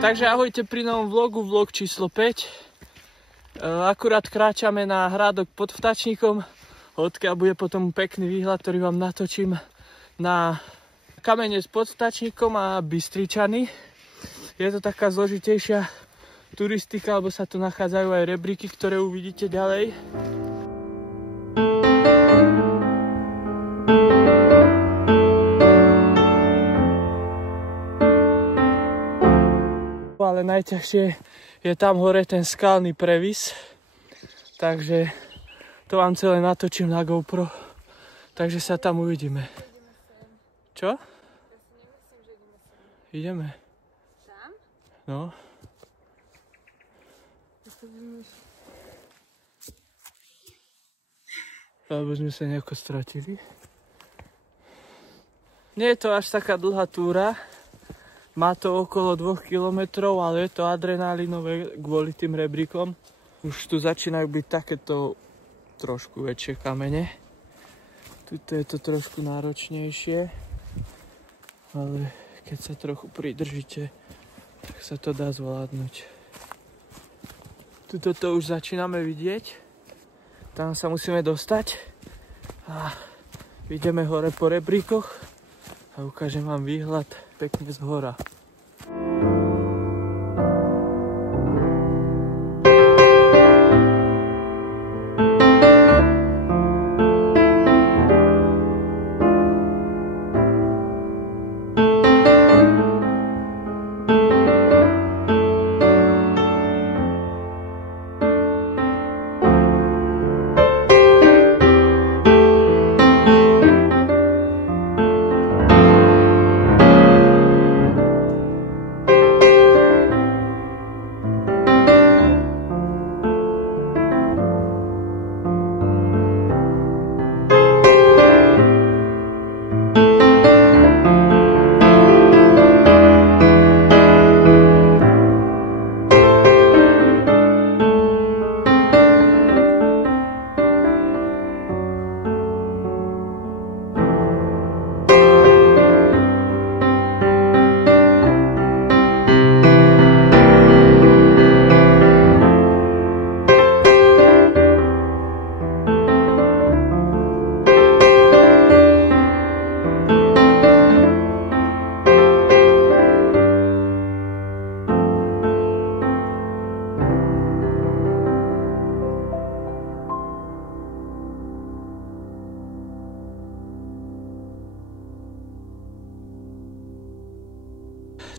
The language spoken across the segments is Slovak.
Takže ahojte pri novom vlogu, vlog číslo 5. Akurát kráčame na hrádok pod Vtačníkom, odkiaľ bude potom pekný výhľad, ktorý vám natočím na kamene s Podvtačníkom a Bystričany. Je to taká zložitejšia turistika, lebo sa tu nachádzajú aj rebríky, ktoré uvidíte ďalej. Ale najťažšie je tam hore ten skalný previs, takže to vám celé natočím na GoPro, takže sa tam uvidíme. Čo? Ja si nemyslím, že Ideme. tam. No. Alebo sme sa nejako stratili. Nie je to až taká dlhá túra. Má to okolo 2 kilometrov, ale je to adrenalinové kvôli tým rebríkom. Už tu začínajú byť takéto trošku väčšie kamene. Tuto je to trošku náročnejšie, ale keď sa trochu pridržíte, tak sa to dá zvládnuť. Tuto to už začíname vidieť. Tam sa musíme dostať a ideme hore po rebríkoch a ukážem vám výhľad pekne z hora.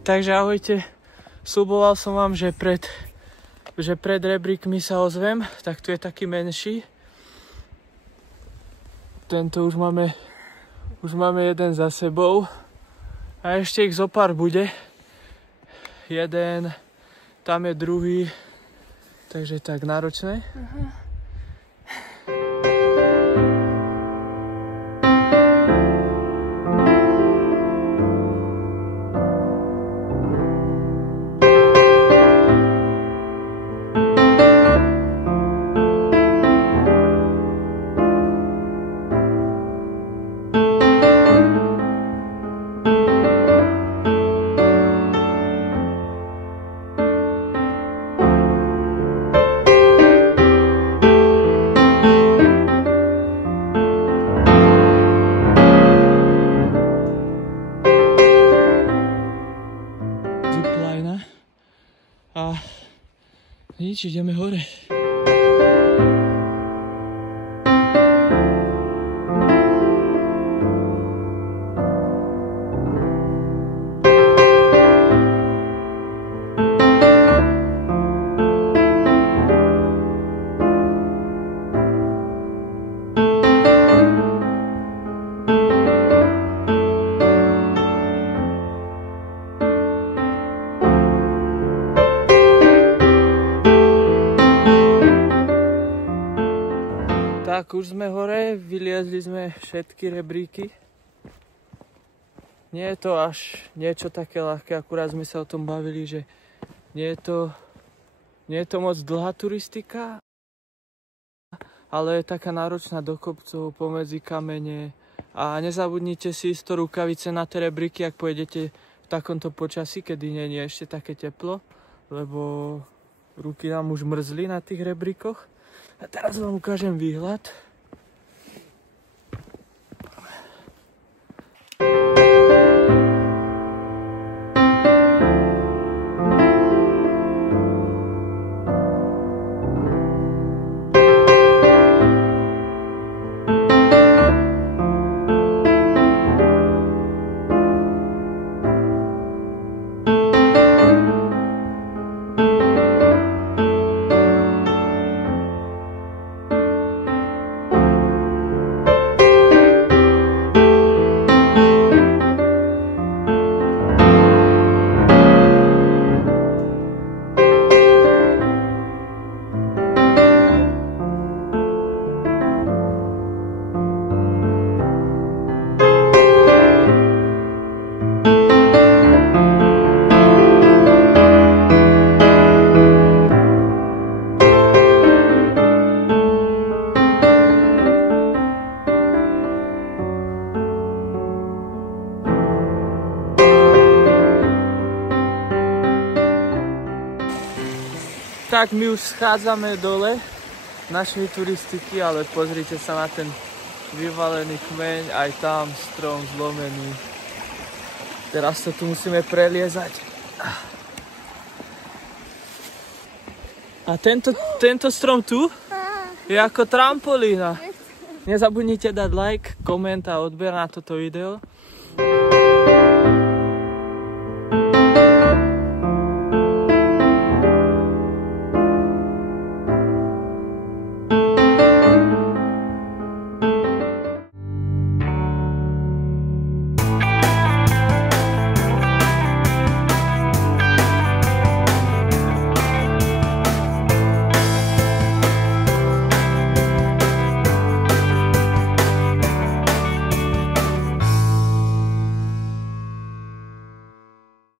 Takže ahojte, sľuboval som vám, že pred rebríkmi sa ozvem, tak tu je taký menší. Tento už máme jeden za sebou a ešte ich zopár bude. Jeden, tam je druhý, takže tak náročné. A nič, ideme hore. Tak už sme hore, vyliezli sme všetky rebríky. Nie je to až niečo také ľahké, akurát sme sa o tom bavili, že nie je to moc dlhá turistika, ale je taká náročná do kopcov, pomedzi kamene. A nezabudnite si ísť to rukavice na tie rebríky, ak pôjdete v takomto počasí, kedy nie je ešte také teplo, lebo ruky nám už mrzli na tých rebríkoch. A teraz vám ukážem výhľad. Tak my už schádzame dole našej turistiky, ale pozrite sa na ten vyvalený kmeň, aj tam strom zlomený. Teraz to tu musíme preliezať. A tento strom tu je ako trampolína. Nezabudnite dať like, koment a odber na toto video.